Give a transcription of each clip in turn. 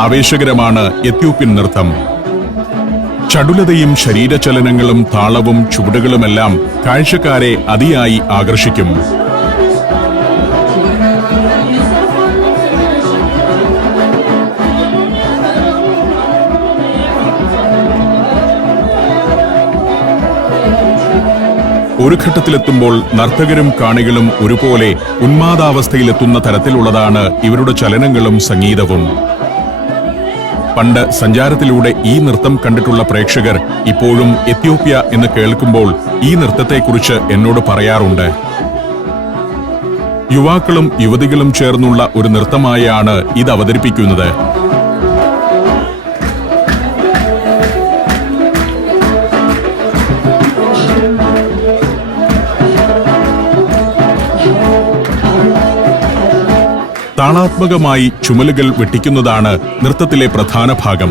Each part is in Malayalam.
ആവേശകരമാണ് എത്യോപ്യൻ നൃത്തം. ചടുലതയും ശരീരചലനങ്ങളും താളവും ചുവടുകളുമെല്ലാം കാഴ്ചക്കാരെ അതിയായി ആകർഷിക്കും. ഒരു ഘട്ടത്തിലെത്തുമ്പോൾ നർത്തകരും കാണികളും ഒരുപോലെ ഉന്മാദാവസ്ഥയിലെത്തുന്ന തരത്തിലുള്ളതാണ് ഇവരുടെ ചലനങ്ങളും സംഗീതവും. പണ്ട് സഞ്ചാരത്തിലൂടെ ഈ നൃത്തം കണ്ടിട്ടുള്ള പ്രേക്ഷകർ ഇപ്പോഴും എത്യോപ്യ എന്ന് കേൾക്കുമ്പോൾ ഈ നൃത്തത്തെക്കുറിച്ച് എന്നോട് പറയാറുണ്ട്. യുവാക്കളും യുവതികളും ചേർന്നുള്ള ഒരു നൃത്തമായാണ് ഇത് അവതരിപ്പിക്കുന്നത്. താളാത്മകമായി ചുമലുകൾ വെട്ടിക്കുന്നതാണ് നൃത്തത്തിലെ പ്രധാന ഭാഗം.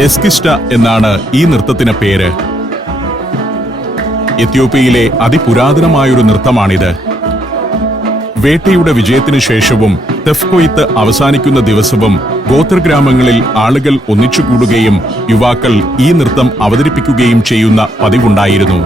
എസ്കിസ്റ്റ എന്നാണ് ഈ നൃത്തത്തിന് പേര്. എത്യോപ്യയിലെ അതിപുരാതനമായൊരു നൃത്തമാണിത്. വേട്ടയുടെ വിജയത്തിനു ശേഷവും തെഫ്കൊയ്ത്ത് അവസാനിക്കുന്ന ദിവസവും ഗോത്രഗ്രാമങ്ങളിൽ ആളുകൾ ഒന്നിച്ചുകൂടുകയും യുവാക്കൾ ഈ നൃത്തം അവതരിപ്പിക്കുകയും ചെയ്യുന്ന പതിവുണ്ടായിരുന്നു.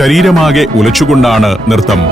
ശരീരമാകെ ഉലച്ചുകൊണ്ടാണ് നൃത്തം.